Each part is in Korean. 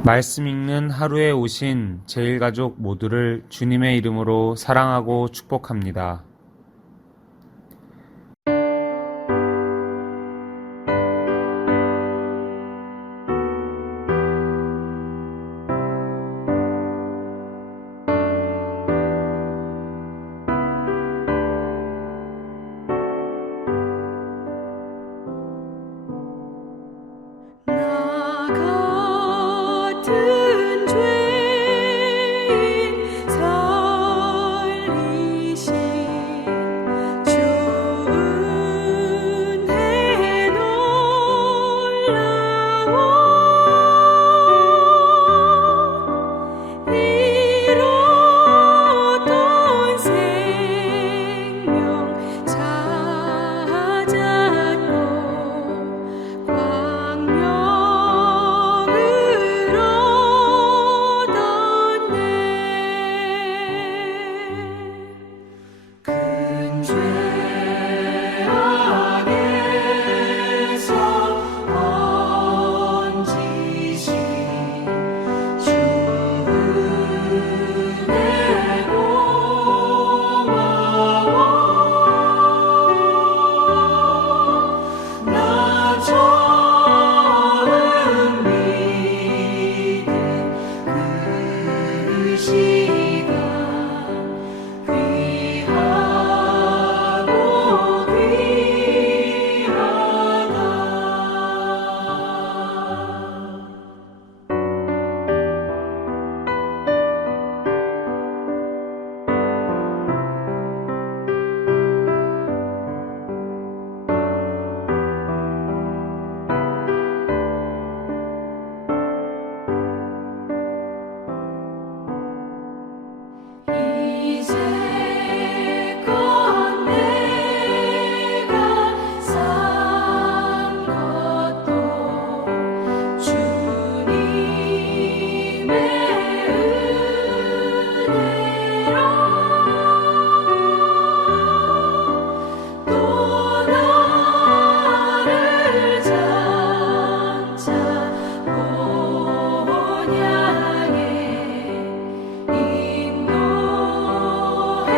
말씀 읽는 하루에 오신 제1가족 모두를 주님의 이름으로 사랑하고 축복합니다. 같은 죄인 살리신 주 은혜 놀라워 잃었던 생명 찾았고 광명을 얻었네. 큰 죄 안에서 건지신 주 은혜 고마워. 나 처음 믿은 그 시간 귀하고 귀하다. 이제껏 내가 산 것도 주님의 은혜로 또 나를 장차 본향에 인도해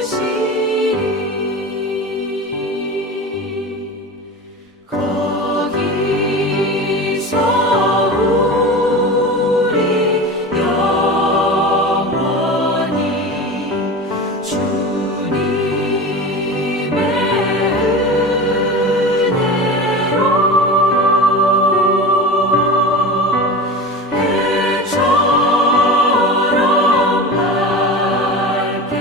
주시리. 거기서 우리 영원히 주님의 은혜로 해처럼 밝게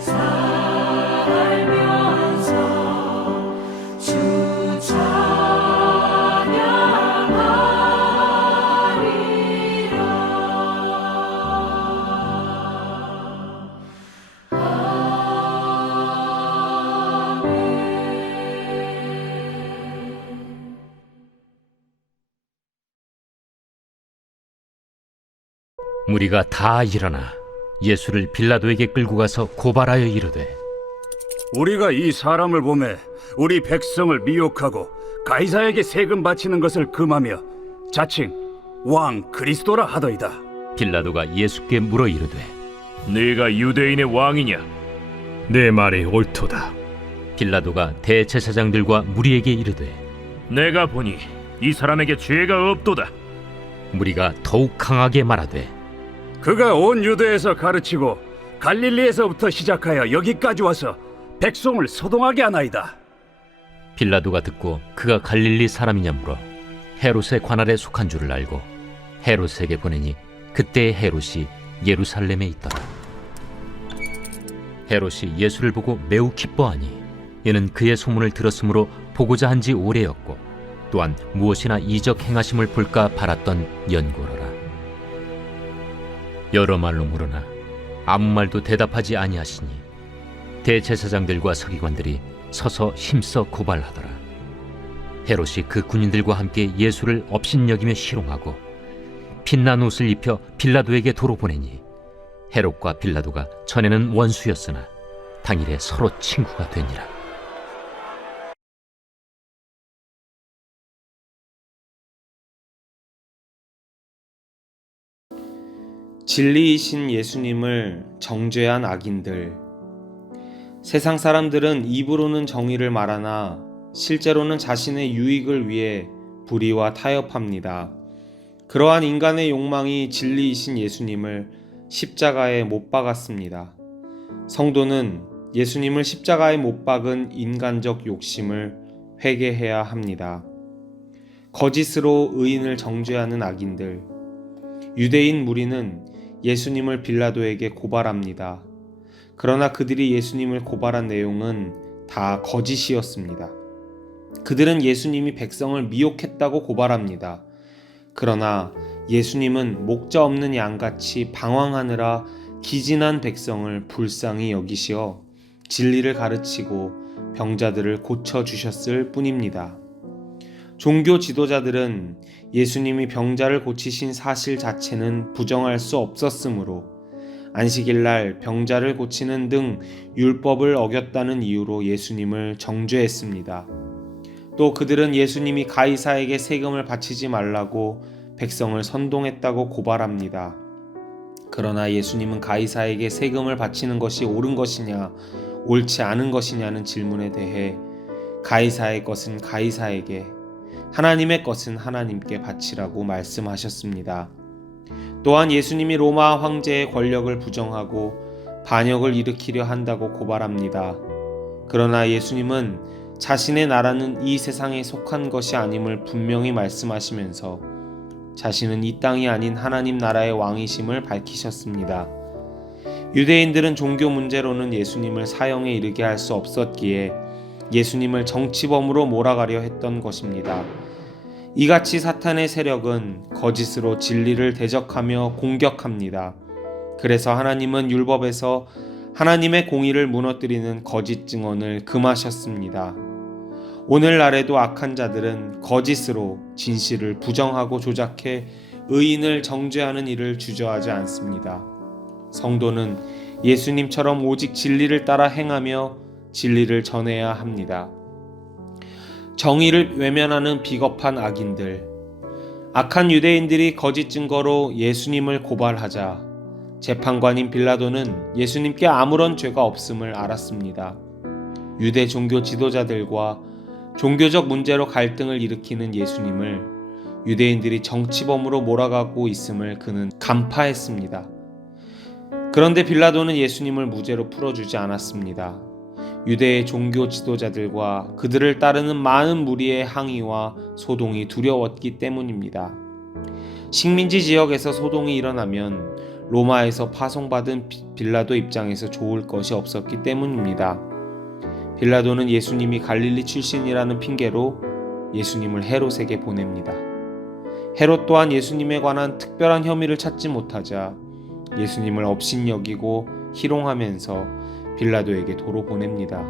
살면서 주 찬양하리라. 아멘. 무리가 다 일어나 예수를 빌라도에게 끌고 가서 고발하여 이르되 우리가 이 사람을 보매 우리 백성을 미혹하고 가이사에게 세금 바치는 것을 금하며 자칭 왕 그리스도라 하더이다. 빌라도가 예수께 물어 이르되 네가 유대인의 왕이냐? 내 말이 옳도다. 빌라도가 대제사장들과 무리에게 이르되 내가 보니 이 사람에게 죄가 없도다. 무리가 더욱 강하게 말하되 그가 온 유대에서 가르치고 갈릴리에서부터 시작하여 여기까지 와서 백성을 소동하게 하나이다. 빌라도가 듣고 그가 갈릴리 사람이냐 물어 헤롯의 관할에 속한 줄을 알고 헤롯에게 보내니 그때의 헤롯이 예루살렘에 있더라. 헤롯이 예수를 보고 매우 기뻐하니 이는 그의 소문을 들었으므로 보고자 한 지 오래였고 또한 무엇이나 이적 행하심을 볼까 바랐던 연고로라. 여러 말로 물으나 아무 말도 대답하지 아니하시니 대제사장들과 서기관들이 서서 힘써 고발하더라. 헤롯이 그 군인들과 함께 예수를 업신여기며 희롱하고 빛난 옷을 입혀 빌라도에게 도로 보내니 헤롯과 빌라도가 전에는 원수였으나 당일에 서로 친구가 되니라. 진리이신 예수님을 정죄한 악인들. 세상 사람들은 입으로는 정의를 말하나 실제로는 자신의 유익을 위해 불의와 타협합니다. 그러한 인간의 욕망이 진리이신 예수님을 십자가에 못 박았습니다. 성도는 예수님을 십자가에 못 박은 인간적 욕심을 회개해야 합니다. 거짓으로 의인을 정죄하는 악인들. 유대인 무리는 예수님을 빌라도에게 고발합니다. 그러나 그들이 예수님을 고발한 내용은 다 거짓이었습니다. 그들은 예수님이 백성을 미혹했다고 고발합니다. 그러나 예수님은 목자 없는 양같이 방황하느라 기진한 백성을 불쌍히 여기시어 진리를 가르치고 병자들을 고쳐주셨을 뿐입니다. 종교 지도자들은 예수님이 병자를 고치신 사실 자체는 부정할 수 없었으므로 안식일날 병자를 고치는 등 율법을 어겼다는 이유로 예수님을 정죄했습니다. 또 그들은 예수님이 가이사에게 세금을 바치지 말라고 백성을 선동했다고 고발합니다. 그러나 예수님은 가이사에게 세금을 바치는 것이 옳은 것이냐, 옳지 않은 것이냐는 질문에 대해 가이사의 것은 가이사에게, 하나님의 것은 하나님께 바치라고 말씀하셨습니다. 또한 예수님이 로마 황제의 권력을 부정하고 반역을 일으키려 한다고 고발합니다. 그러나 예수님은 자신의 나라는 이 세상에 속한 것이 아님을 분명히 말씀하시면서 자신은 이 땅이 아닌 하나님 나라의 왕이심을 밝히셨습니다. 유대인들은 종교 문제로는 예수님을 사형에 이르게 할 수 없었기에 예수님을 정치범으로 몰아가려 했던 것입니다. 이같이 사탄의 세력은 거짓으로 진리를 대적하며 공격합니다. 그래서 하나님은 율법에서 하나님의 공의를 무너뜨리는 거짓 증언을 금하셨습니다. 오늘날에도 악한 자들은 거짓으로 진실을 부정하고 조작해 의인을 정죄하는 일을 주저하지 않습니다. 성도는 예수님처럼 오직 진리를 따라 행하며 진리를 전해야 합니다. 정의를 외면하는 비겁한 악인들. 악한 유대인들이 거짓 증거로 예수님을 고발하자 재판관인 빌라도는 예수님께 아무런 죄가 없음을 알았습니다. 유대 종교 지도자들과 종교적 문제로 갈등을 일으키는 예수님을 유대인들이 정치범으로 몰아가고 있음을 그는 간파했습니다. 그런데 빌라도는 예수님을 무죄로 풀어주지 않았습니다. 유대의 종교 지도자들과 그들을 따르는 많은 무리의 항의와 소동이 두려웠기 때문입니다. 식민지 지역에서 소동이 일어나면 로마에서 파송받은 빌라도 입장에서 좋을 것이 없었기 때문입니다. 빌라도는 예수님이 갈릴리 출신이라는 핑계로 예수님을 헤롯에게 보냅니다. 헤롯 또한 예수님에 관한 특별한 혐의를 찾지 못하자 예수님을 업신여기고 희롱하면서 빌라도에게 도로 보냅니다.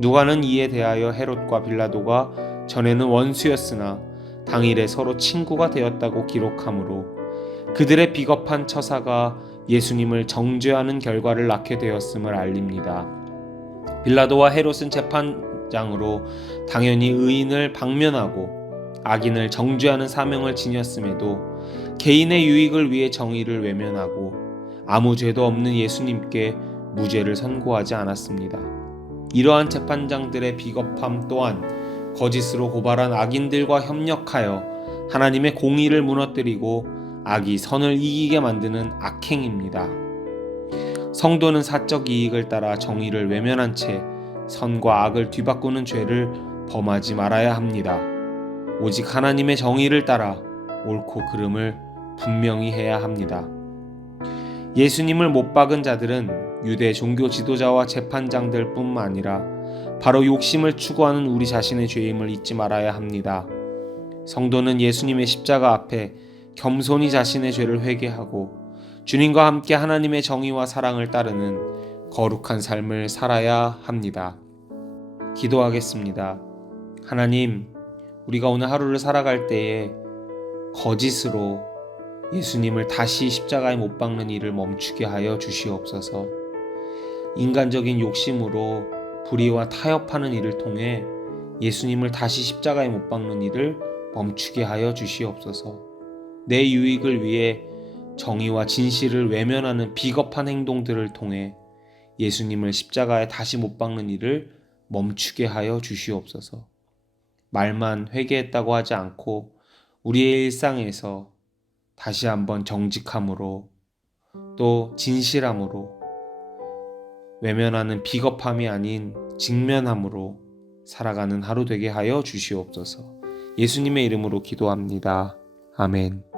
누가는 이에 대하여 헤롯과 빌라도가 전에는 원수였으나 당일에 서로 친구가 되었다고 기록하므로 그들의 비겁한 처사가 예수님을 정죄하는 결과를 낳게 되었음을 알립니다. 빌라도와 헤롯은 재판장으로 당연히 의인을 방면하고 악인을 정죄하는 사명을 지녔음에도 개인의 유익을 위해 정의를 외면하고 아무 죄도 없는 예수님께 무죄를 선고하지 않았습니다. 이러한 재판장들의 비겁함 또한 거짓으로 고발한 악인들과 협력하여 하나님의 공의를 무너뜨리고 악이 선을 이기게 만드는 악행입니다. 성도는 사적 이익을 따라 정의를 외면한 채 선과 악을 뒤바꾸는 죄를 범하지 말아야 합니다. 오직 하나님의 정의를 따라 옳고 그름을 분명히 해야 합니다. 예수님을 못 박은 자들은 유대 종교 지도자와 재판장들 뿐만 아니라 바로 욕심을 추구하는 우리 자신의 죄임을 잊지 말아야 합니다. 성도는 예수님의 십자가 앞에 겸손히 자신의 죄를 회개하고 주님과 함께 하나님의 정의와 사랑을 따르는 거룩한 삶을 살아야 합니다. 기도하겠습니다. 하나님, 우리가 오늘 하루를 살아갈 때에 거짓으로 예수님을 다시 십자가에 못 박는 일을 멈추게 하여 주시옵소서. 인간적인 욕심으로 불의와 타협하는 일을 통해 예수님을 다시 십자가에 못 박는 일을 멈추게 하여 주시옵소서. 내 유익을 위해 정의와 진실을 외면하는 비겁한 행동들을 통해 예수님을 십자가에 다시 못 박는 일을 멈추게 하여 주시옵소서. 말만 회개했다고 하지 않고 우리의 일상에서 다시 한번 정직함으로 또 진실함으로 외면하는 비겁함이 아닌 직면함으로 살아가는 하루 되게 하여 주시옵소서. 예수님의 이름으로 기도합니다. 아멘.